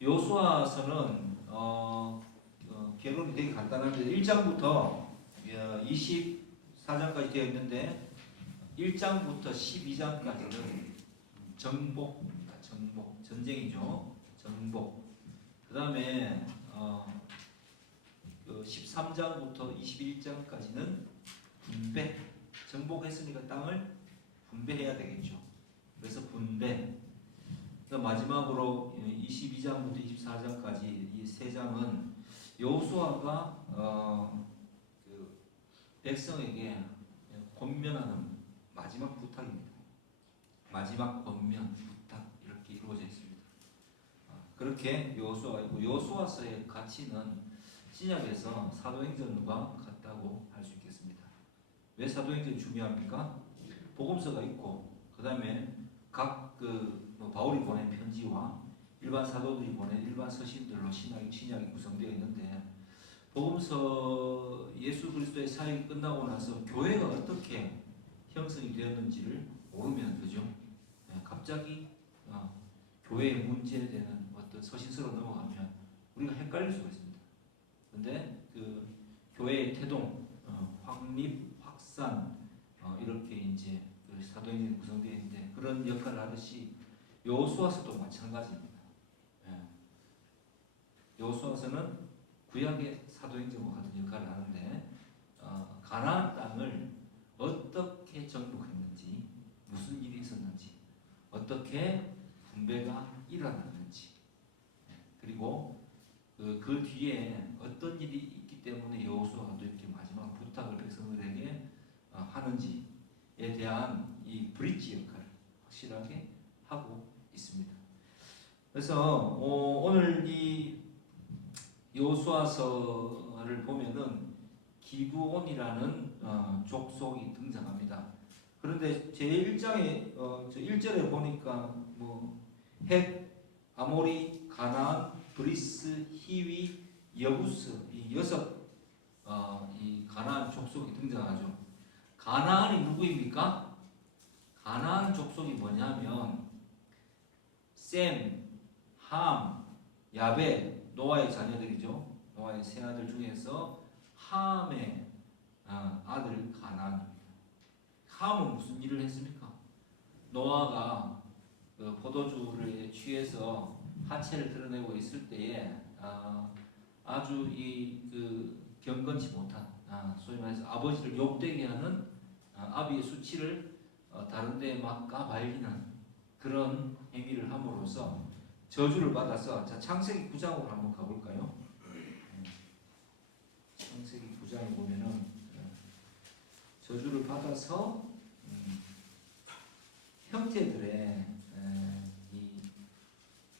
여호수아서는 개론이 되게 간단한데 1장부터 24장까지 되어 있는데 1장부터 12장까지는 정복입니다. 정복, 전쟁이죠. 정복. 그 다음에 13장부터 21장까지는 분배. 정복했으니까 땅을 분배해야 되겠죠. 그래서 분배. 마지막으로 22장부터 24장까지 이 세 장은 여호수아가 그 백성에게 권면하는 마지막 부탁입니다. 마지막 권면, 부탁 이렇게 이루어져 있습니다. 그렇게 여호수아가 있고 여호수아서의 가치는 신약에서 사도행전과 같다고 할 수 있겠습니다. 왜 사도행전이 중요합니까? 복음서가 있고 그 다음에 각 바울이 보낸 편지와 일반 사도들이 보낸 일반 서신들로 신약이 구성되어 있는데 복음서 예수 그리스도의 사역이 끝나고 나서 교회가 어떻게 형성이 되었는지를 모르면 그죠? 갑자기 교회에 문제되는 어떤 서신서로 넘어가면 우리가 헷갈릴 수가 있습니다. 그런데 그 교회의 태동, 확립, 확산 이렇게 이제 그 사도행전이 구성되어 있는데 그런 역할을 하듯이 여호수아서도 마찬가지입니다. 여호수아서는 구약의 사도행전과 같은 역할을 하는데 가나안 땅을 어떻게 정복했는지, 무슨 일이 있었는지, 어떻게 분배가 일어났는지, 그리고 그 뒤에 어떤 일이 있기 때문에 여호수아도 이렇게 마지막 부탁을 백성들에게 하는지에 대한 이 브릿지 역할을 확실하게 하고 있습니다. 그래서 오늘 이 여호수아서를 보면은 기브온이라는 족속이 등장합니다. 그런데 제1장에 1절에 보니까 헷, 아모리, 가나안, 브리스, 히위, 여부스 이 6 이 가나안 족속이 등장하죠. 가나안이 누구입니까? 가나안 족속이 뭐냐면 셈, 함, 야벳, 노아의 자녀들이죠. 노아의 세 아들 중에서 함의 아들 가나안입니다. 함은 무슨 일을 했습니까? 노아가 그 포도주를 취해서 하체를 드러내고 있을 때에 아주 경건치 못한 소위 말해서 아버지를 욕되게 하는 아비의 수치를 다른 데에 막 까발리는 그런 행위를 함으로써 저주를 받아서 창세기 9장으로 한번 가볼까요? 창세기 9장에 보면은 저주를 받아서 형제들의 이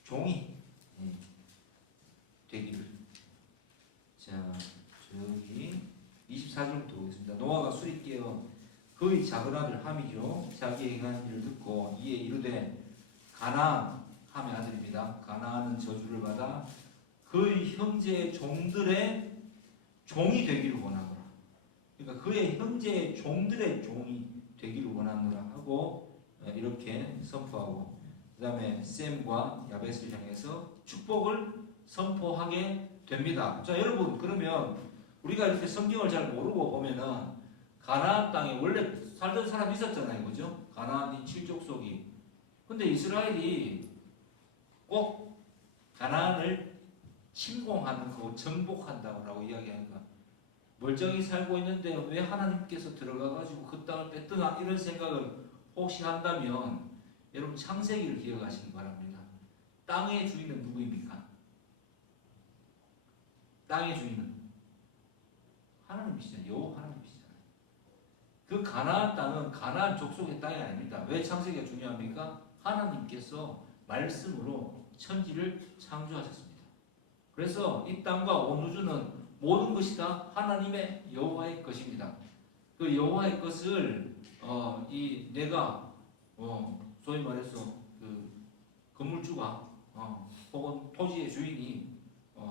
종이 되기를. 자, 저기 24절부터 보겠습니다. 노아가 술이 깨어 그의 작은 아들 함이죠. 자기의 행한 일을 듣고 이에 이르되 가나안 함의 아들입니다. 가나안은 저주를 받아 그의 형제의 종들의 종이 되기를 원하더라. 그러니까 그의 형제의 종들의 종이 되기를 원하노라 하고 이렇게 선포하고 그 다음에 셈과 야벳을 향해서 축복을 선포하게 됩니다. 자, 여러분, 그러면 우리가 이렇게 성경을 잘 모르고 보면은 가나안 땅에 원래 살던 사람이 있었잖아요. 그죠? 가나안이 7족속이. 근데 이스라엘이 꼭 가나안을 침공하는 거 정복한다고 이야기하니까 멀쩡히 살고 있는데 왜 하나님께서 들어가가지고 그 땅을 뺐더나 이런 생각을 혹시 한다면 여러분 창세기를 기억하시기 바랍니다. 땅의 주인은 누구입니까? 땅의 주인은 하나님이시잖아요. 여호와 하나님이시잖아요. 그 가나안 땅은 가나안 족속의 땅이 아닙니다. 왜 창세기가 중요합니까? 하나님께서 말씀으로 천지를 창조하셨습니다. 그래서 이 땅과 온 우주는 모든 것이 다 하나님의 여호와의 것입니다. 그 여호와의 것을 내가 소위 말해서 그 건물주가 혹은 토지의 주인이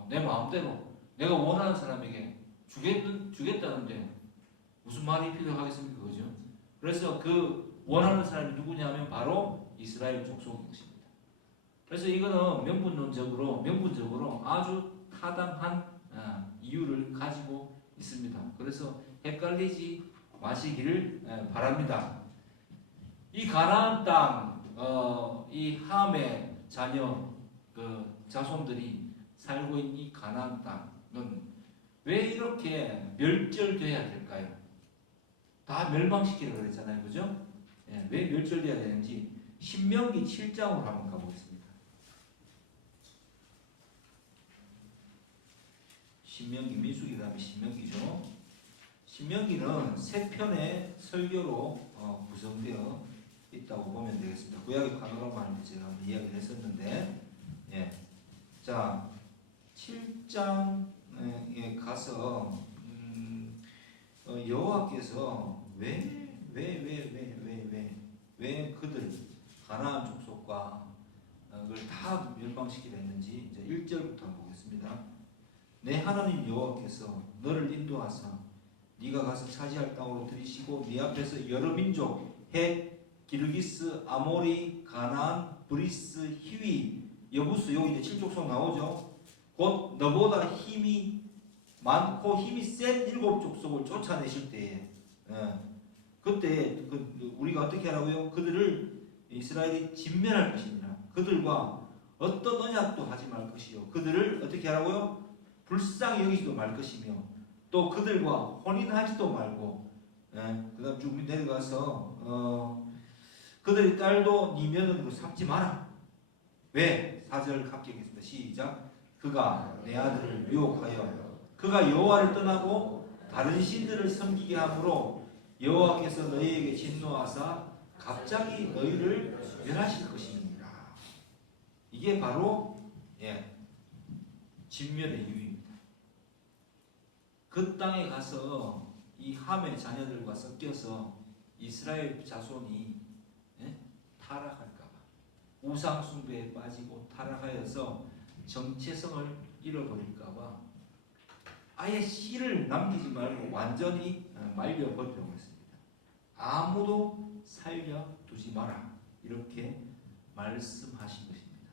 내 마음대로 내가 원하는 사람에게 주겠다는데 무슨 말이 필요하겠습니까? 그죠? 그래서 그 원하는 사람이 누구냐면 바로 이스라엘 족속인 것입니다. 그래서 이거는 명분적으로 아주 타당한 이유를 가지고 있습니다. 그래서 헷갈리지 마시기를 바랍니다. 이 가나안 땅, 이 함의 자녀 그 자손들이 살고 있는 이 가나안 땅은 왜 이렇게 멸절돼야 될까요? 다 멸망시키려고 그랬잖아요, 그죠? 왜 멸절돼야 되는지 신명기 7장으로 한번 가보겠습니다. 신명기, 민수기 다음에 신명기죠. 신명기는 세 편의 설교로 구성되어 있다고 보면 되겠습니다. 구약의 파노라마를 제가 한번 이야기를 했었는데, 자 7장에 가서 여호와께서 왜 그들 가나안 족속과 그걸 다 멸망시키려 했는지 이제 1절부터 보겠습니다. 내 하나님 여호와께서 너를 인도하사 네가 가서 차지할 땅으로 들이시고 네 앞에서 여러 민족 헷, 기르기스, 아모리, 가나안, 브리스, 히위, 여부스 여기 이제 7족속 나오죠. 곧 너보다 힘이 많고 힘이 센 7족속을 쫓아내실 때에 그때 우리가 어떻게 하라고요? 그들을 이스라엘이 진멸할 것이니라. 그들과 어떤 언약도 하지 말 것이요. 그들을 어떻게 하라고요? 불쌍히 여기지도 말 것이며 또 그들과 혼인하지도 말고 그 다음 쭉 내려가서 그들의 딸도 네 며느리로 삼지 마라. 왜? 4절 합격했습니다. 시작. 그가 내 아들을 유혹하여 그가 여호와를 떠나고 다른 신들을 섬기게 하므로 여호와께서 너희에게 진노하사 갑자기 너희를 멸하실 것입니다. 이게 바로 진멸의 이유입니다. 그 땅에 가서 이 함의 자녀들과 섞여서 이스라엘 자손이 타락할까봐 우상 숭배에 빠지고 타락하여서 정체성을 잃어버릴까봐 아예 씨를 남기지 말고 완전히 말려버리려고 했습니다. 아무도 살려두지 마라 이렇게 말씀하신 것입니다.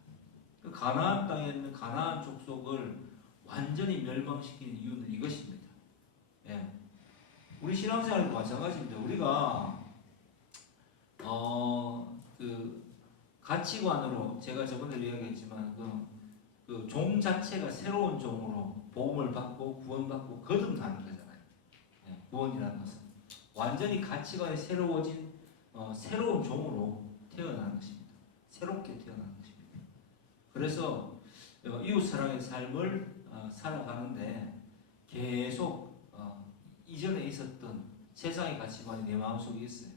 그 가나안 땅에 있는 가나안 족속을 완전히 멸망시키는 이유는 이것입니다. 우리 신앙생활도 마찬가지입니다. 우리가 그 가치관으로 제가 저번에 이야기했지만 그 종 자체가 새로운 종으로 복음을 받고 구원받고 거듭나는 거잖아요. 구원이라는 것은 완전히 가치관이 새로워진 새로운 종으로 태어나는 것입니다. 새롭게 태어나는 것입니다. 그래서 이웃 사랑의 삶을 살아가는데 계속 이전에 있었던 세상의 가치관이 내 마음속에 있어요.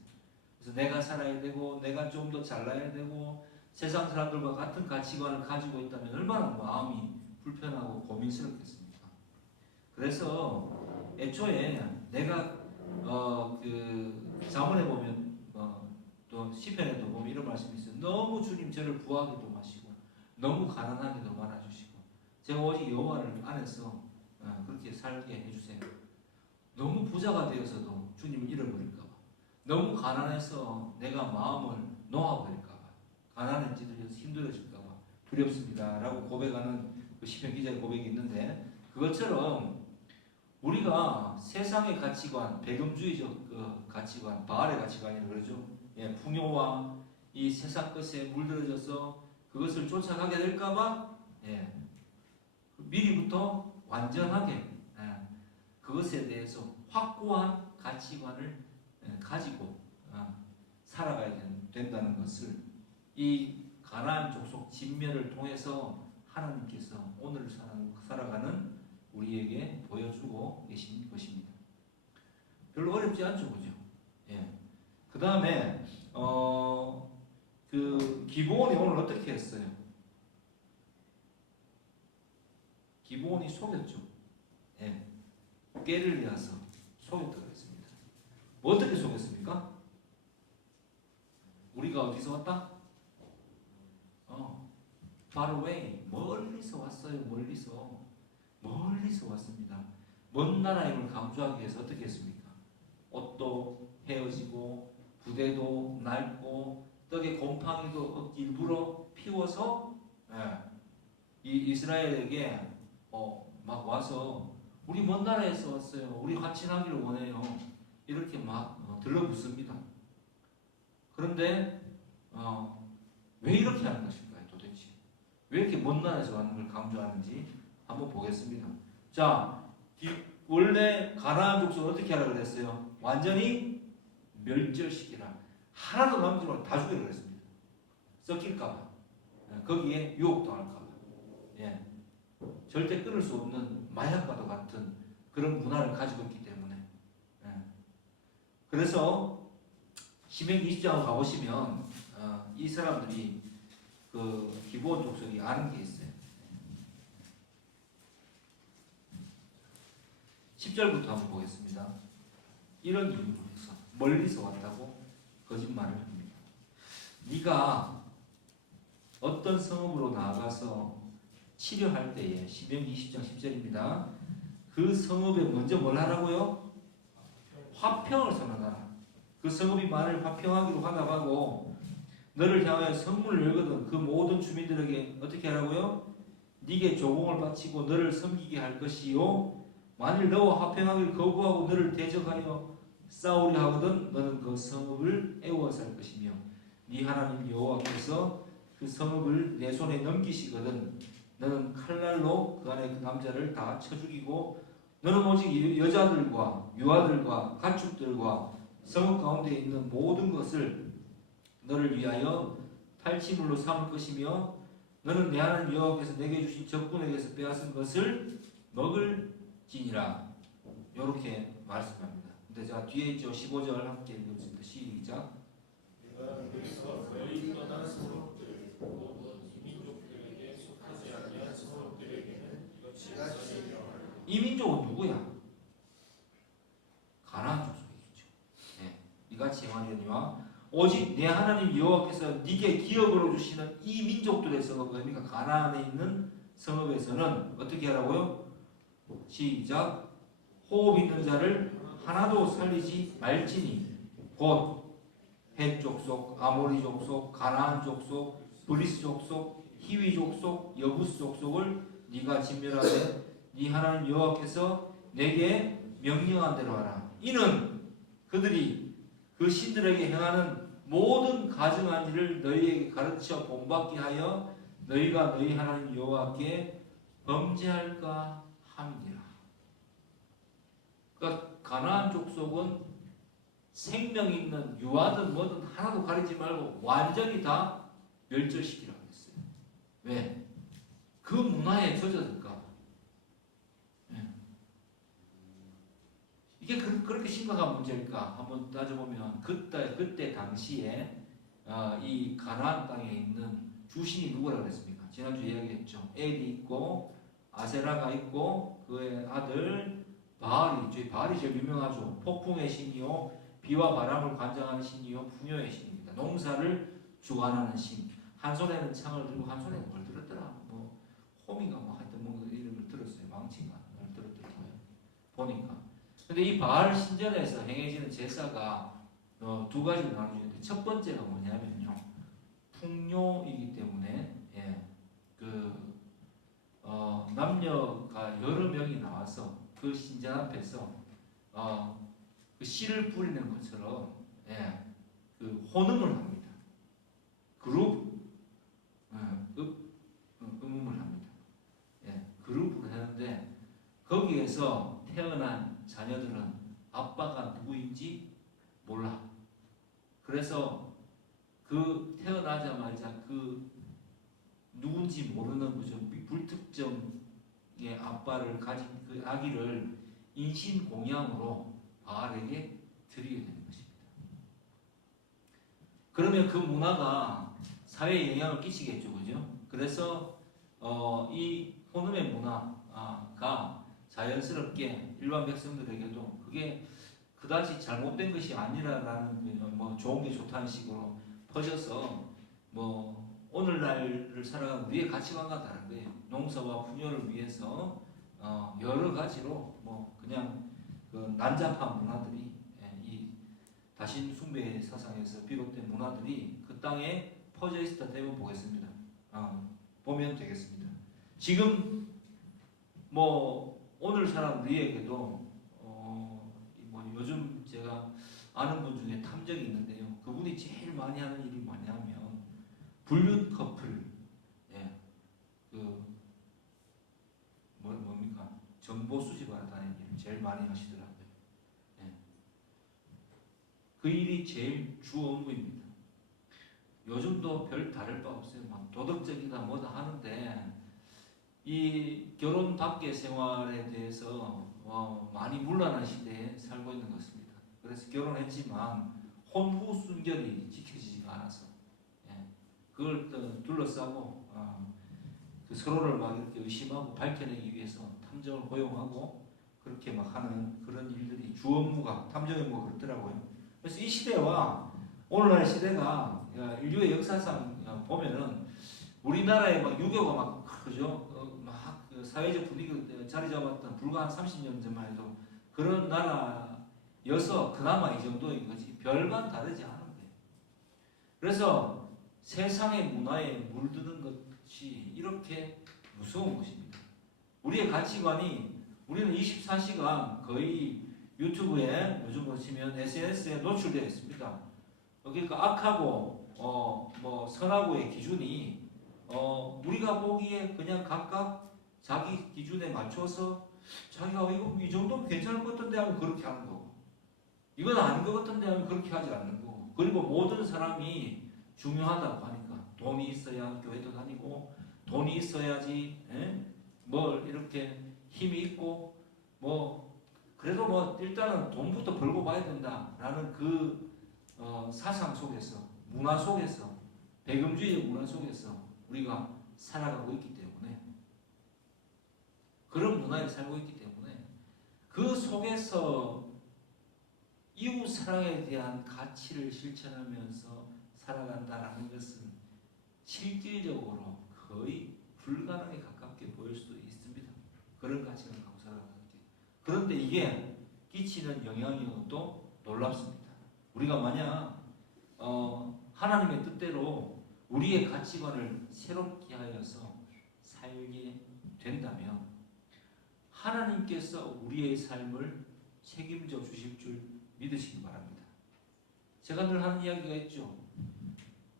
그래서 내가 살아야 되고 내가 좀 더 잘나야 되고 세상 사람들과 같은 가치관을 가지고 있다면 얼마나 마음이 불편하고 고민스럽겠습니까? 그래서 애초에 내가 그 자문에 보면 또 시편에도 보면 이런 말씀이 있어요. 너무 주님 저를 부하게도 마시고 너무 가난하게도 말아주시고 제가 오직 여호와를 안에서 그렇게 살게 해주세요. 너무 부자가 되어서도 주님을 잃어버릴까봐 너무 가난해서 내가 마음을 놓아버릴까봐 가난해지면서 힘들어질까봐 두렵습니다 라고 고백하는 그 시편 기자의 고백이 있는데 그것처럼 우리가 세상의 가치관, 배금주의적 그 가치관, 바알의 가치관이라고 그러죠. 풍요와 이 세상 것에 물들어져서 그것을 쫓아가게 될까봐 미리부터 완전하게 그것에 대해서 확고한 가치관을 가지고 살아가야 된다는 것을 이 가나안 족속 진멸을 통해서 하나님께서 오늘 살아가는 우리에게 보여주고 계신 것입니다. 별로 어렵지 않죠, 그죠? 그 다음에 그 기브온이 오늘 어떻게 했어요? 기브온이 속였죠. 꾀를 내어서 속였다고 했습니다. 뭐 어떻게 속였습니까? 우리가 어디서 왔다? far away, 멀리서 왔어요. 멀리서 왔습니다. 먼 나라임을 강조하기 위해서 어떻게 했습니까? 옷도 헤어지고 부대도 낡고 떡에 곰팡이도 일부러 피워서 예. 이 이스라엘에게 막 와서 우리 먼 나라에서 왔어요. 우리 화친하기를 원해요. 이렇게 막 들러붙습니다. 그런데 왜 이렇게 하는 것일까요, 도대체? 왜 이렇게 먼 나라에서 왔는 걸 강조하는지 한번 보겠습니다. 자, 원래 가나안 족속을 어떻게 하라 그랬어요? 완전히 멸절시키라. 하나도 남지 말고 다 죽이라 그랬습니다. 썩힐까봐. 거기에 유혹당할까봐. 예. 절대 끊을 수 없는 마약과도 같은 그런 문화를 가지고 있기 때문에. 예. 그래서 신명기 20장을 가보시면 이 사람들이 그 기브온 족속이 아는 게 있어요. 10절부터 한번 보겠습니다. 이런 이유로 해서 멀리서 왔다고 거짓말을 합니다. 네가 어떤 성읍으로 나아가서 치료할 때에 신명기 20장 10절입니다. 그 성읍에 먼저 뭘 하라고요? 화평을 선언하라. 그 성읍이 만일 화평하기로 하나가고 너를 향하여 성문을 열거든 그 모든 주민들에게 어떻게 하라고요? 네게 조공을 바치고 너를 섬기게 할 것이요 만일 너와 화평하기를 거부하고 너를 대적하여 싸우려 하거든 너는 그 성읍을 애워서 할 것이며 네 하나님 여호와께서 그 성읍을 내 손에 넘기시거든 너는 칼날로 그 안에 그 남자를 다 쳐 죽이고 너는 오직 여자들과 유아들과 가축들과 성읍 가운데 있는 모든 것을 너를 위하여 탈취물로 삼을 것이며 너는 내 하나님 여호와께서 내게 주신 적군에게서 빼앗은 것을 먹을지니라. 이렇게 말씀합니다. 근데 제가 뒤에 있죠. 15절 함께 읽겠습니다. 시작. 이 민족은 누구야? 가나안 족속이겠죠. 네. 이같이 행하려니와 오직 내 하나님 여호와께서 네게 기업으로 주시는 이 민족들의 성읍, 그러니까 가나안에 있는 성읍에서는 어떻게 하라고요? 시작. 호흡 있는 자를 하나도 살리지 말지니 곧 헷 족속, 아모리 족속, 가나안 족속, 브리스 족속, 히위 족속, 여부스 족속을 네가 진멸하되 네 하나님 여호와께서 내게 명령한 대로 하라. 이는 그들이 그 신들에게 행하는 모든 가증한 일을 너희에게 가르쳐 본받게 하여 너희가 너희 하나님 여호와께 범죄할까 함이니라. 그러니까 가나안 족속은 생명 있는 유아든 뭐든 하나도 가리지 말고 완전히 다 멸절시키라고 했어요. 왜? 그 문화에 젖어들까? 이게 그렇게 심각한 문제일까? 한번 따져보면 그때 당시에 이 가나안 땅에 있는 주신이 누구라고 그랬습니까? 지난주 이야기했죠. 엘이 있고 아세라가 있고 그의 아들 바알이 있죠. 바알이 제일 유명하죠. 폭풍의 신이요 비와 바람을 관장하는 신이요 풍요의 신입니다. 농사를 주관하는 신. 한 손에는 창을 들고 한 손에는 뭘 들었더라? 뭐 홈인가 뭐 하여튼 뭐 이름을 들었어요. 망치인가 뭘 들었더라고요. 보니까. 근데 이 바알 신전에서 행해지는 제사가 두 가지로 나눠지는데 첫 번째가 뭐냐면요. 풍요이기 때문에 남녀가 여러 명이 나와서 그 신전 앞에서 그 씨를 뿌리는 것처럼 그 혼음을 합니다. 그룹 음음을 합니다. 그룹으로 하는데 거기에서 태어난 자녀들은 아빠가 누구인지 몰라. 그래서 그 태어나자마자 그 누군지 모르는 거죠. 불특정의 아빠를 가진 그 아기를 인신공양으로 바알에게 드리게 되는 것입니다. 그러면 그 문화가 사회에 영향을 끼치겠죠, 그죠? 그래서 이 혼음의 문화가 자연스럽게 일반 백성들에게도 그게 그다지 잘못된 것이 아니라라는 뭐 좋은 게 좋다는 식으로 퍼져서 뭐 오늘날을 살아가는 우리의 가치관과 다른 거예요. 농사와 풍요를 위해서 여러 가지로 뭐 그냥 그 난잡한 문화들이 이 다신 숭배 사상에서 비롯된 문화들이 그 땅에 퍼져 있었다 대면 보겠습니다. 보면 되겠습니다. 지금 뭐 오늘 사람 우리에게도 뭐 요즘 제가 아는 분 중에 탐정이 있는데요. 그분이 제일 많이 하는 일이 뭐냐면 불륜 커플, 예, 뭡니까? 정보 수집하다는 일을 제일 많이 하시더라고요. 예. 그 일이 제일 주 업무입니다. 요즘도 별 다를 바 없어요. 막 도덕적이다 뭐다 하는데 이 결혼 밖의 생활에 대해서 많이 문란한 시대에 살고 있는 것입니다. 그래서 결혼했지만 혼후 순결이 지켜지지가 않아서 그걸 둘러싸고 그 서로를 막 이렇게 의심하고 밝혀내기 위해서 탐정을 고용하고 그렇게 막 하는 그런 일들이 주 업무가 탐정 업무가 그렇더라고요. 그래서 이 시대와 오늘날 시대가 인류의 역사상 보면은 우리나라에 막 유교가 막 그죠? 막그 사회적 분위기가 자리 잡았던 불과 한 30년 전만 해도 그런 나라여서 그나마 이 정도인 거지 별반 다르지 않은 거예요. 그래서 세상의 문화에 물드는 것이 이렇게 무서운 것입니다. 우리의 가치관이 우리는 24시간 거의 유튜브에 요즘 보시면 SNS에 노출되어 있습니다. 그러니까 악하고 뭐 선하고의 기준이 우리가 보기에 그냥 각각 자기 기준에 맞춰서 자기가 이거 이 정도면 괜찮을 것 같은데 하면 그렇게 하는 거고 이건 아닌 것 같은데 하면 그렇게 하지 않는 거고 그리고 모든 사람이 중요하다고 하니까 돈이 있어야 교회도 다니고 돈이 있어야지 뭘 이렇게 힘이 있고 뭐 그래도 뭐 일단은 돈부터 벌고 봐야 된다라는 그 사상 속에서 문화 속에서 배금주의 문화 속에서 우리가 살아가고 있기 때문에 그런 문화에 살고 있기 때문에 그 속에서 이웃 사랑에 대한 가치를 실천하면서 살아간다라는 것은 실질적으로 거의 불가능에 가깝게 보일 수도 있습니다. 그런 가치를 갖고 살아가는 게. 그런데 이게 끼치는 영향이 또 놀랍습니다. 우리가 만약 하나님의 뜻대로 우리의 가치관을 새롭게 하여서 살게 된다면 하나님께서 우리의 삶을 책임져 주실 줄 믿으시기 바랍니다. 제가 늘 하는 이야기가 있죠.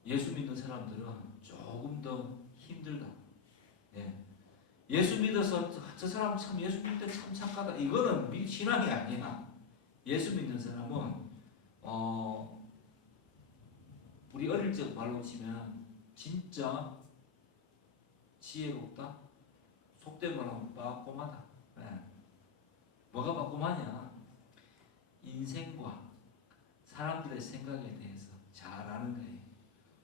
예수 믿는 사람들은 조금 더 힘들다. 예수 믿어서 저 사람 참 예수 믿을 때 참 착하다. 이거는 신앙이 아니야. 예수 믿는 사람은 우리 어릴 적 말로 치면 진짜 지혜롭다. 속된 말하면 빠꼼하다. 뭐가 빠꼼하냐? 인생과 사람들의 생각에 대해서 잘 아는 거예요.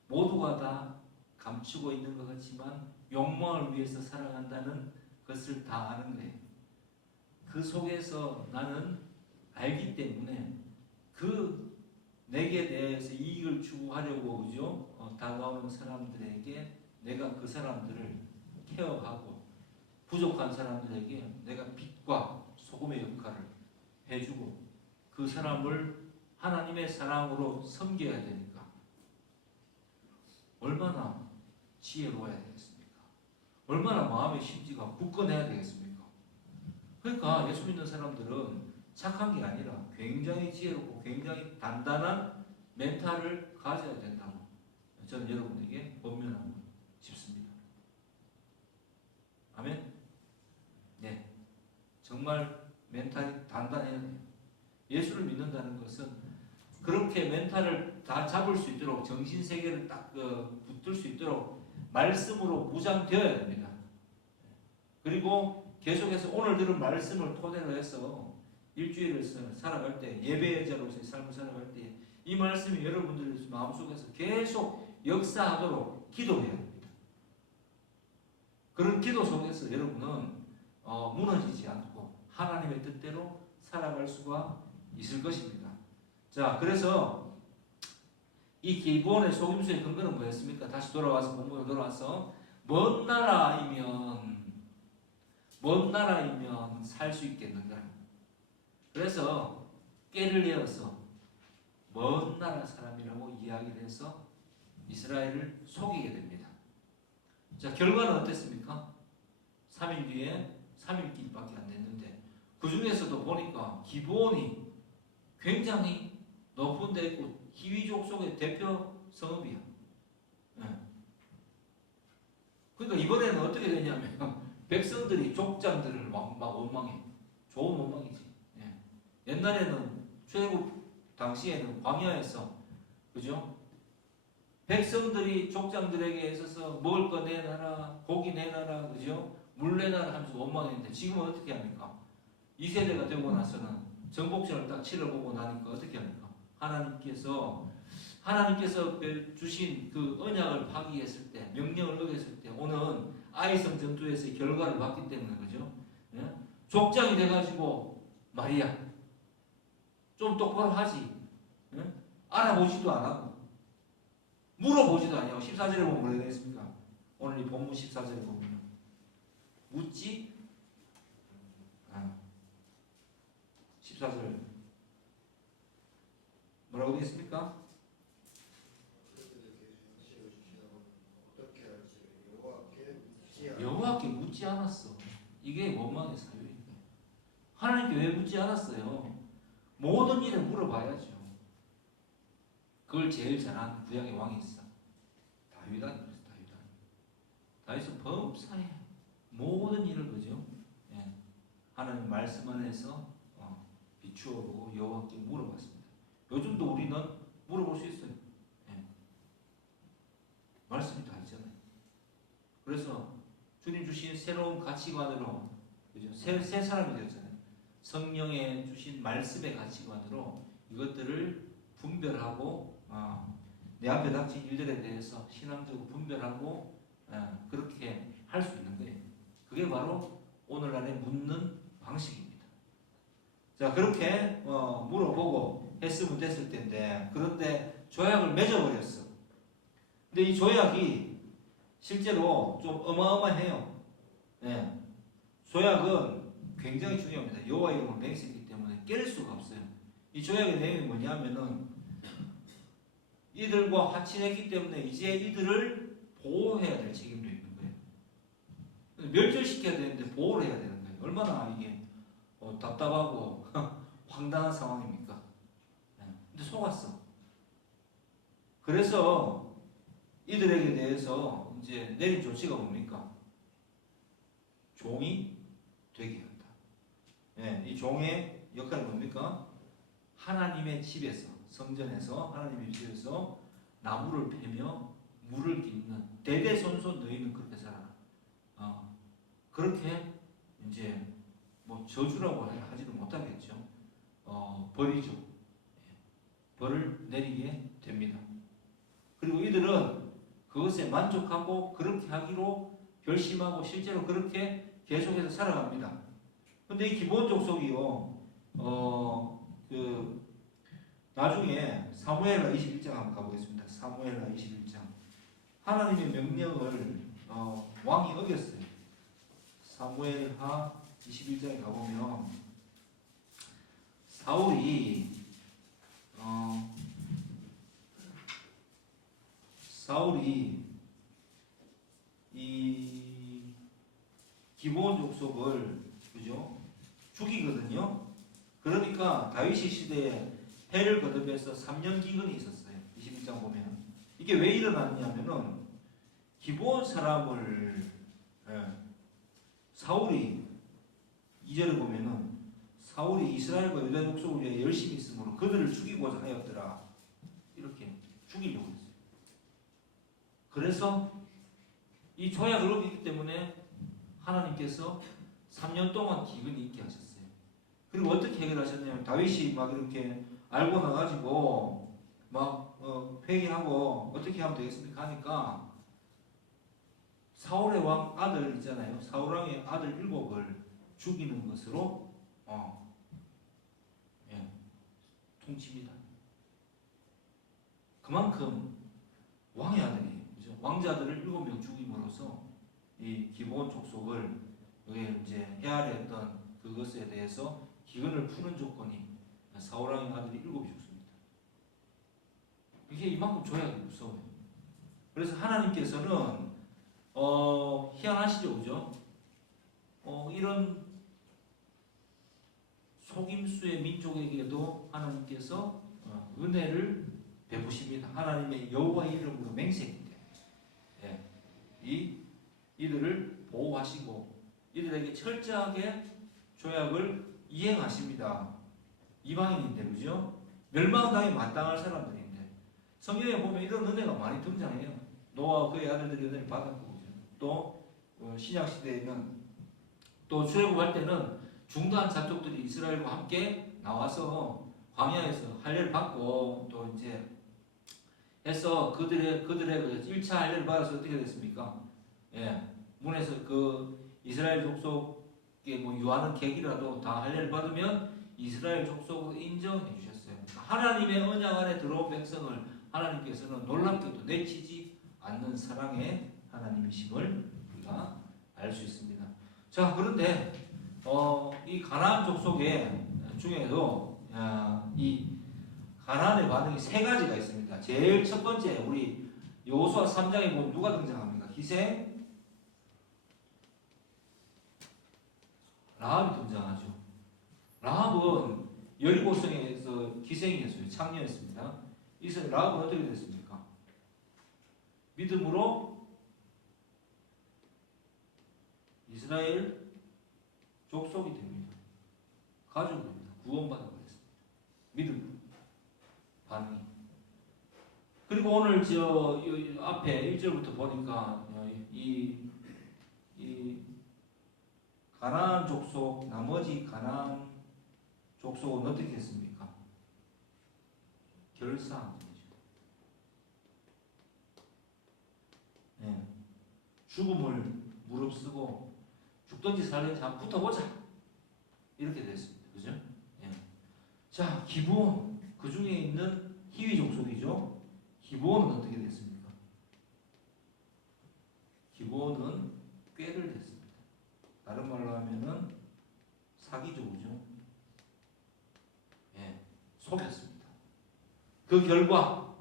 모두가 다 감추고 있는 것 같지만 욕망을 위해서 살아간다는 것을 다 아는 거예요. 그 속에서 나는 알기 때문에 그 내게 대해서 이익을 추구하려고 그죠? 다가오는 사람들에게 내가 그 사람들을 케어하고 부족한 사람들에게 내가 빛과 소금의 역할을 해주고 그 사람을 하나님의 사랑으로 섬겨야 되니까 얼마나 지혜로워야 되겠습니까? 얼마나 마음의 심지가 굳건해야 되겠습니까? 그러니까 예수 믿는 사람들은 착한 게 아니라 굉장히 지혜롭고 굉장히 단단한 멘탈을 가져야 된다고 저는 여러분에게 권면하고 싶습니다. 아멘? 네, 정말 멘탈이 단단해야 돼요. 예수를 믿는다는 것은 그렇게 멘탈을 다 잡을 수 있도록 정신세계를 딱 붙들 수 있도록 말씀으로 무장되어야 됩니다. 그리고 계속해서 오늘 들은 말씀을 토대로 해서 일주일을 살아갈 때 예배자로서의 삶을 살아갈 때 이 말씀이 여러분들 마음속에서 계속 역사하도록 기도해야 됩니다. 그런 기도 속에서 여러분은 무너지지 않고 하나님의 뜻대로 살아갈 수가 있을 것입니다. 자, 그래서 이 기브온의 속임수의 근거는 뭐였습니까? 다시 돌아와서 본문으로 돌아와서 먼 나라이면 살 수 있겠는가? 그래서 깨를 내어서 먼 나라 사람이라고 이야기를 해서 이스라엘을 속이게 됩니다. 자, 결과는 어땠습니까? 3일 뒤에 3일길밖에 안 됐는데 그 중에서도 보니까 기브온이 굉장히 높은 데 있고 희위족속의 대표 성읍이야. 예. 그러니까 이번에는 어떻게 되냐면 백성들이 족장들을 막 원망해. 좋은 원망이지. 예. 옛날에는 출애굽 당시에는 광야에서 그죠? 백성들이 족장들에게 있어서 먹을 거 내놔라, 고기 내놔라, 그죠? 물 내놔라 하면서 원망했는데 지금은 어떻게 합니까? 2세대가 되고 나서는 정복전을 딱 치러보고 나니까 어떻게 합니까? 하나님께서 주신 그 언약을 파기했을 때, 명령을 어겼을 때 오는 아이성 전투에서의 결과를 봤기 때문에 그죠? 예? 족장이 돼가지고 말이야 좀 똑바로 하지. 예? 알아보지도 않았고 물어보지도 아니하고 14절에 보면 뭐라 되겠습니까? 오늘 이 본문 14절에 보면 묻지 14절 뭐라고 되겠습니까? 여호와께 묻지 않았어. 이게 원망의 사유입니다. 하나님께 왜 묻지 않았어요? 모든 일을 물어봐야죠. 그걸 제일 잘한 구약의 왕이 있어. 다윗은 범사에 모든 일을 그죠? 예. 하나님 말씀 안에서 비추어 보고 여호와께 물어봤습니다. 요즘도 우리는 물어볼 수 있어요. 예. 말씀이 다 있잖아요. 그래서 주님 주신 새로운 가치관으로 그죠? 새 사람이 되었잖아요. 성령에 주신 말씀의 가치관으로 이것들을 분별하고 내 앞에 닥친 일들에 대해서 신앙적으로 분별하고 그렇게 할 수 있는 거예요. 그게 바로 오늘날의 묻는 방식입니다. 자, 그렇게 물어보고 했으면 됐을 텐데 그런데 조약을 맺어버렸어. 근데 이 조약이 실제로 좀 어마어마해요. 네. 조약은 굉장히 중요합니다. 여호와 이름을 맹세했기 때문에 깰 수가 없어요. 이 조약의 내용이 뭐냐면은 이들과 화친했기 때문에 이제 이들을 보호해야 될 책임도 있는 거예요. 멸절시켜야 되는데 보호를 해야 되는 거예요. 얼마나 이게 답답하고 황당한 상황입니까? 근데 속았어. 그래서 이들에게 대해서 이제 내린 조치가 뭡니까? 종이 되게 한다. 네, 이 종의 역할이 뭡니까? 하나님의 집에서 성전에서 하나님의 집에서 나무를 패며 물을 깃는 대대손손 너희는 그렇게 살아라. 그렇게 이제 뭐 저주라고 하지는 못하겠죠. 벌이죠. 벌을 내리게 됩니다. 그리고 이들은 그것에 만족하고 그렇게 하기로 결심하고 실제로 그렇게 계속해서 살아갑니다. 근데 이 기본 족속이요, 나중에 사무엘하 21장 한번 가보겠습니다. 사무엘하 21장. 하나님의 명령을 왕이 어겼어요. 사무엘하 21장에 가보면 사울이 이 기브온 족속을 그죠? 죽이거든요. 그러니까 다윗의 시대에 해를 거듭해서 3년 기근이 있었어요. 21장 보면 이게 왜 일어났냐면은 기브온 사람을 사울이 2절에 보면은 사울이 이스라엘과 유다 족속을 위해 열심히 있으므로 그들을 죽이고자 하였더라. 이렇게 죽이려고 했어요. 그래서 이 조약을 어기기 때문에 하나님께서 3년 동안 기근이 있게 하셨어요. 그리고 어떻게 해결하셨냐면 다윗이 막 이렇게 알고 나가지고 막 회개하고 어떻게 하면 되겠습니까 하니까 사울의 왕 아들 있잖아요. 사울 왕의 아들 7을 죽이는 것으로 통치입니다. 그만큼 왕의 아들이 그죠? 왕자들을 7명 죽임으로써 이 기브온 족속을 여기 이제 헤아렸던 그것에 대해서 기근을 푸는 조건이 사울 왕의 아들이 7이 죽습니다. 이게 이만큼 조약이 무서워요. 그래서 하나님께서는 희한하시죠, 그죠? 이런 속임수의 민족에게도 하나님께서 은혜를 베푸십니다. 하나님의 여호와의 이름으로 맹세했기 때문에 이들을 보호하시고 이들에게 철저하게 조약을 이행하십니다. 이방인인데, 그죠? 멸망당에 마땅할 사람들인데 성경에 보면 이런 은혜가 많이 등장해요. 노아와 그의 아들들이 은혜를 받았고, 그죠? 또 신약 시대에는 또 출애굽할 때는 중도한 자족들이 이스라엘과 함께 나와서 광야에서 할례를 받고 또 이제 해서 그들의 그 1차 할례를 받아서 어떻게 됐습니까? 문에서 그 이스라엘 족속에 뭐 유하는 계기라도 다 할례를 받으면 이스라엘 족속으로 인정해 주셨어요. 하나님의 언약 안에 들어온 백성을 하나님께서는 놀랍게도 내치지 않는 사랑의 하나님이심을 우리가 알 수 있습니다. 자, 그런데 이 가나안 족속의 중에도 이 가나안의 반응이 세 가지가 있습니다. 제일 첫 번째, 우리 여호수아 3장에 보면 누가 등장합니까? 희생 라합이 등장하죠. 라합은 여리고성에서 기생이었어요. 창녀였습니다. 이서 라합은 어떻게 됐습니까? 믿음으로 이스라엘 족속이 됩니다. 가족이 됩니다. 구원받아 버렸습니다. 믿음 반응이. 그리고 오늘 저 앞에 1절부터 보니까 이 가나안 족속, 나머지 가나안 족속은 어떻게 했습니까? 결사한 거죠. 죽음을 무릅쓰고 죽든지 살든지 한번 붙어보자, 이렇게 됐습니다. 그죠? 자, 기브온, 그 중에 있는 히위 족속이죠. 기브온은 어떻게 됐습니까? 기브온은 꾀를 됐습니다. 다른 말로 하면은 사기족이죠. 속였습니다. 그 결과,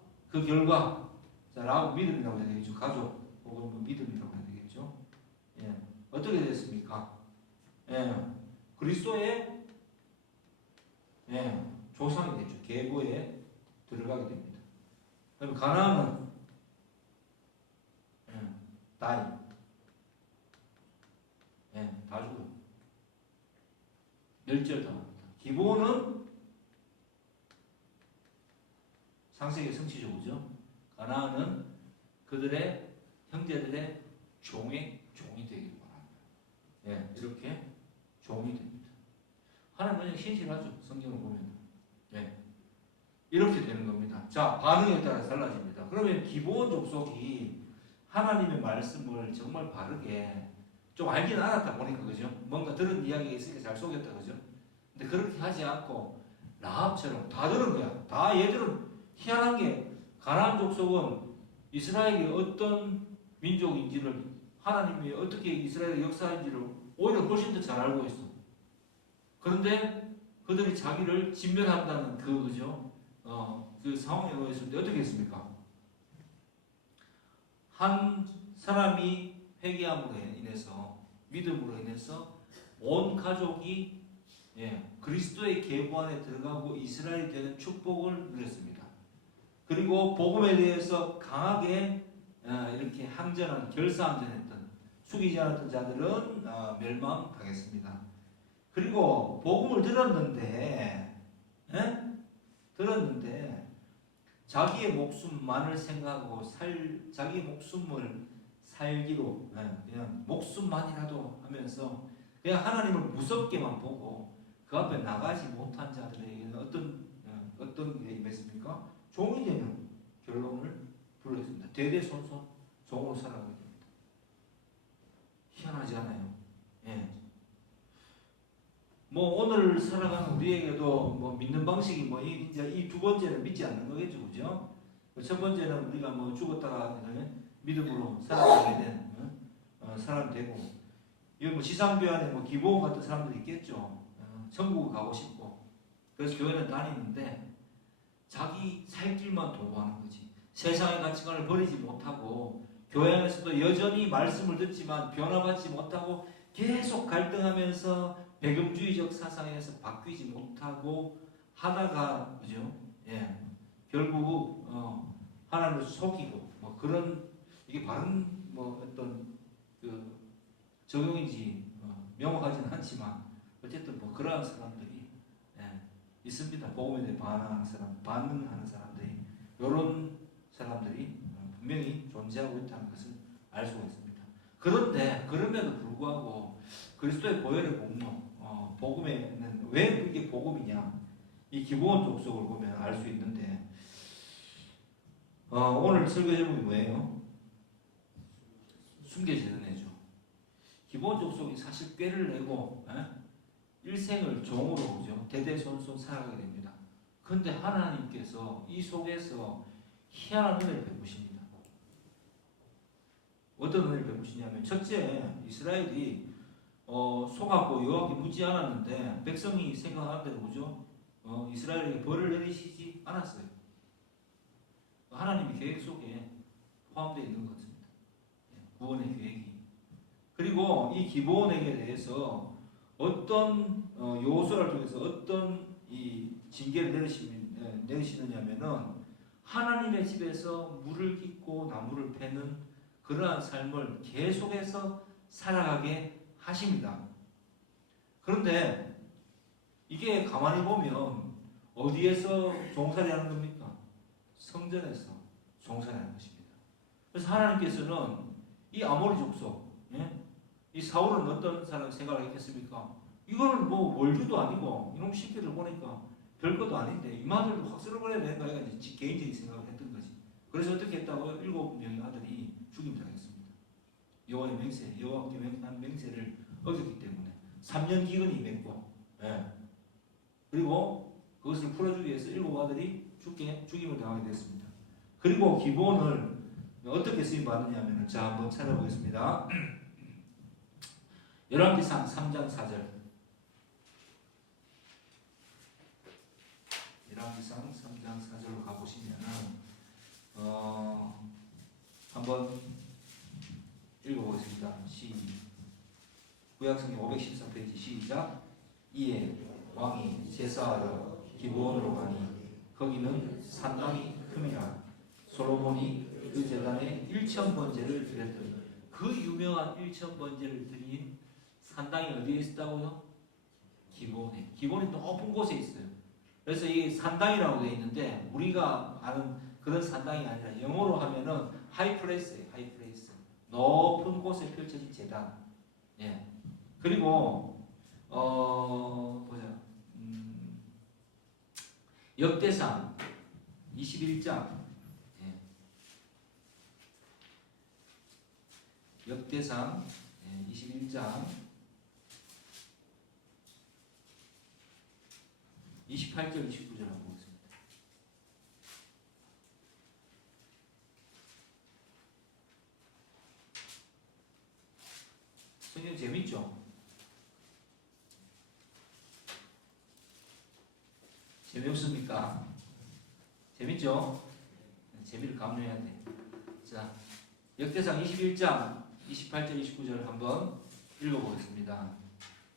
자, 라고 믿음이라고 해야 되겠죠. 가족, 혹은 뭐 믿음이라고 해야 되겠죠. 어떻게 됐습니까? 그리스도의 조상이 됐죠. 계보에 들어가게 됩니다. 그럼 가나안은 다이, 다 죽어요. 멸절당합니다. 기본은 상세기 성취죠, 그죠? 가나안은 그들의 형제들의 종이 되기를 바랍니다. 이렇게 종이 됩니다. 하나님 그냥 신실하죠. 성경을 보면. 이렇게 되는 겁니다. 자, 반응에 따라 달라집니다. 그러면 기브온 족속이 하나님의 말씀을 정말 바르게 좀 알긴 알았다 보니까, 그죠? 뭔가 들은 이야기가 있으니까 잘 속였다, 그죠? 근데 그렇게 하지 않고 라합처럼 다 들은 거야. 다 얘들은 희한한 게 가나안 족속은 이스라엘이 어떤 민족인지를, 하나님이 어떻게 이스라엘의 역사인지를 오히려 훨씬 더 잘 알고 있어. 그런데 그들이 자기를 진멸한다는 그죠? 그 상황에 놓였을 때 어떻게 했습니까? 한 사람이 회개함으로 인해서, 믿음으로 인해서 온 가족이 그리스도의 계보 안에 들어가고 이스라엘이 되는 축복을 누렸습니다. 그리고 복음에 대해서 강하게 이렇게 항전한, 결사항전했던, 숙이지 않았던 자들은 멸망당했습니다. 그리고 복음을 들었는데 자기의 목숨만을 생각하고 자기의 목숨을 살기로 그냥 목숨만이라도 하면서 그냥 하나님을 무섭게만 보고 그 앞에 나가지 못한 자들에게는 어떤 일이 임했습니까? 종이 되는 결론을 불렀습니다. 대대손손 종으로 살아가게 됩니다. 희한하지 않아요? 뭐 오늘 살아가는 우리에게도 뭐 믿는 방식이 뭐 이제 이 두 번째는 믿지 않는 거겠죠, 그죠? 첫 번째는 우리가 뭐 죽었다가 믿음으로 살아가게 된 사람 되고, 이거 뭐 지상교 안에 뭐 기브온 같은 사람들이 있겠죠. 천국을 가고 싶고 그래서 교회는 다니는데 자기 살 길만 도모하는 거지. 세상의 가치관을 버리지 못하고 교회 안에서도 여전히 말씀을 듣지만 변화받지 못하고 계속 갈등하면서 배경주의적 사상에서 바뀌지 못하고 하다가 그죠? 예. 결국 하나님을 속이고 뭐 그런 이게 바른 뭐 어떤 그 적용인지 명확하지는 않지만 어쨌든 뭐 그러한 사람들이 예, 있습니다. 복음에 대해 반항하는 사람, 반응하는 사람들이 이런 사람들이 분명히 존재하고 있다는 것을 알 수가 있습니다. 그런데 그럼에도 불구하고 그리스도의 보혈의 공로, 복음에는 왜 이게 복음이냐? 이 기본 족속을 보면 알 수 있는데 오늘 설교 제목이 뭐예요? 숨겨지는 애죠. 기본 족속이 사실 꾀를 내고 일생을 종으로 그죠? 대대손손 살아가게 됩니다. 그런데 하나님께서 이 속에서 희한한 은혜를 베푸십니다. 어떤 은혜를 베푸시냐면 첫째, 이스라엘이 속았고 여호와께 묻지 않았는데 백성이 생각한 대로 그죠? 이스라엘에게 벌을 내리시지 않았어요. 하나님의 계획 속에 포함되어 있는 것 같습니다. 구원의 계획이. 그리고 이 기본에게 대해서 어떤 요소를 통해서 어떤 이 징계를 내리시느냐면은 하나님의 집에서 물을 깃고 나무를 패는 그러한 삶을 계속해서 살아가게 하십니다. 그런데 이게 가만히 보면 어디에서 종살이 하는 겁니까? 성전에서 종살이 하는 것입니다. 그래서 하나님께서는 이 아모리 족속, 이 사울은 어떤 사람 생각을 했겠습니까? 이거는 뭐 월주도 아니고 이놈 시키를 보니까 별것도 아닌데 이마들도 확 쓸어버려야 되는 거야. 이제 개인적인 생각을 했던 거지. 그래서 어떻게 했다고요? 7명의 아들이 죽임당했습니다. 여호와의 맹세, 여호와께 맹세한 맹세를 어겼기 때문에 3년 기근이 맺고, 그리고 그것을 풀어주기 위해서 7 아들이 죽임을 당하게 됐습니다. 그리고 기본을 어떻게 쓰임 받느냐면 자 한번 찾아보겠습니다. 열왕기상 3장 4절. 열왕기상 3장 4절로 가보시면은 한번 읽어보겠습니다. 구약성경 513페이지 시작. 이에 왕이 제사하러 기브온으로 가니 거기는 산당이 큼이라. 솔로몬이 그 제단에 1000번제를 드렸더니 그 유명한 1000번제를 드린 산당이 어디에 있었다고요? 기본에. 기본이 높은 곳에 있어요. 그래서 이 산당이라고 되어 있는데 우리가 아는 그런 산당이 아니라 영어로 하면은 하이플레이스예요. 하이플레이스. 높은 곳에 펼쳐진 제단. 예. 그리고 보자. 역대상 21장. 예. 역대상 21장 28절 29절 한번 보겠습니다. 성경 재밌죠? 재미없습니까? 재밌죠? 재미를 감려해야 돼. 자, 역대상 21장 28절 29절 한번 읽어보겠습니다.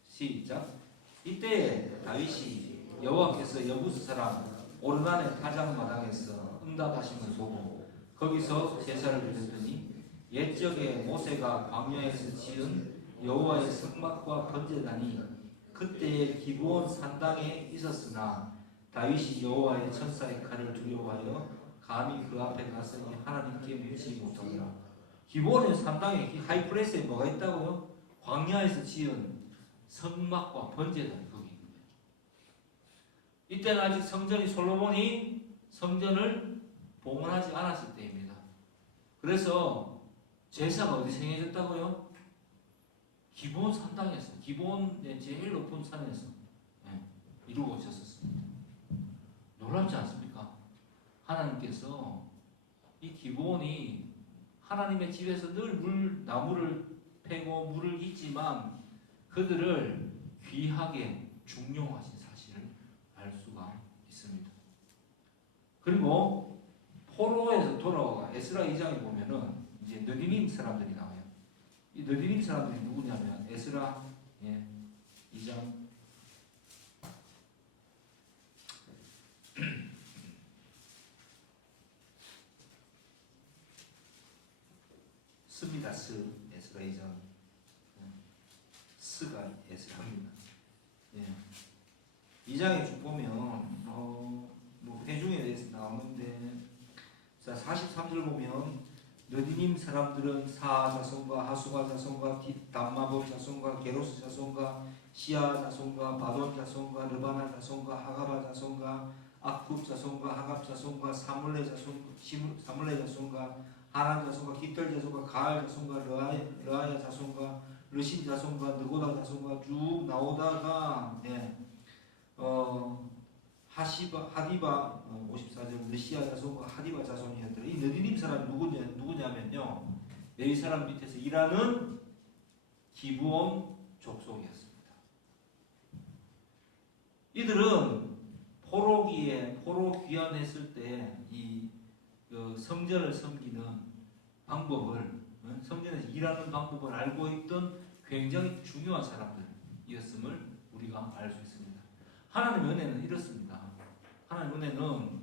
시작. 이때에 다윗이 여호와께서 여부스 사람 오르난의 타작 마당에서 응답하심을 보고 거기서 제사를 드렸더니 옛적에 모세가 광야에서 지은 여호와의 성막과 번제단이 그때의 기브온 산당에 있었으나 다윗이 여호와의 천사의 칼을 두려워하여 감히 그 앞에 가서니 하나님께 묻지 못하더라. 기브온의 산당에 하이플레이스에 뭐가 있다고요? 광야에서 지은 성막과 번제단이 거기 있는 거예요. 이때는 아직 솔로몬이 성전을 봉헌하지 않았을 때입니다. 그래서 제사가 어디서 행해졌다고요? 기브온 산당에서, 기브온의 제일 높은 산에서 이루어졌었습니다. 놀랍지 않습니까? 하나님께서 이 기브온이 하나님의 집에서 늘 나무를 패고 물을 깃지만 그들을 귀하게 중용하신 사실을 알 수가 있습니다. 그리고 포로에서 돌아와 에스라 2장에 보면은 이제 느디님 사람들이 나와요. 이 느디님 사람들이 누구냐면 에스라 2장 스입니다. 에스라 2장 스가 에스라입니다. 2장에 쭉 보면 뭐 회중에 대해서 나오는데 자 43절 보면 느디님 사람들은 사 자손과 하수가 자손과 담마봇 자손과 게로스 자손과 시아 자손과 바돈 자손과 르바나 자손과 하가바 자손과 악굽 자손과 하갑 자손과 사물레 자손과 하난 자손과 기털 자손과 가알 자손과 르아야 자손과 르신 자손과 느고다 자손과 쭉 나오다가 하디바 54절 느시아 자손과 하디바 자손이었더라. 이 느디님 사람이 누구냐면요 레위 사람 밑에서 일하는 기브온 족속이었습니다. 이들은 포로 귀환했을 때 이 성전을 섬기는 방법을 성전에서 일하는 방법을 알고 있던 굉장히 중요한 사람들이었음을 우리가 알 수 있습니다. 하나님의 은혜는 이렇습니다. 하나님의 은혜는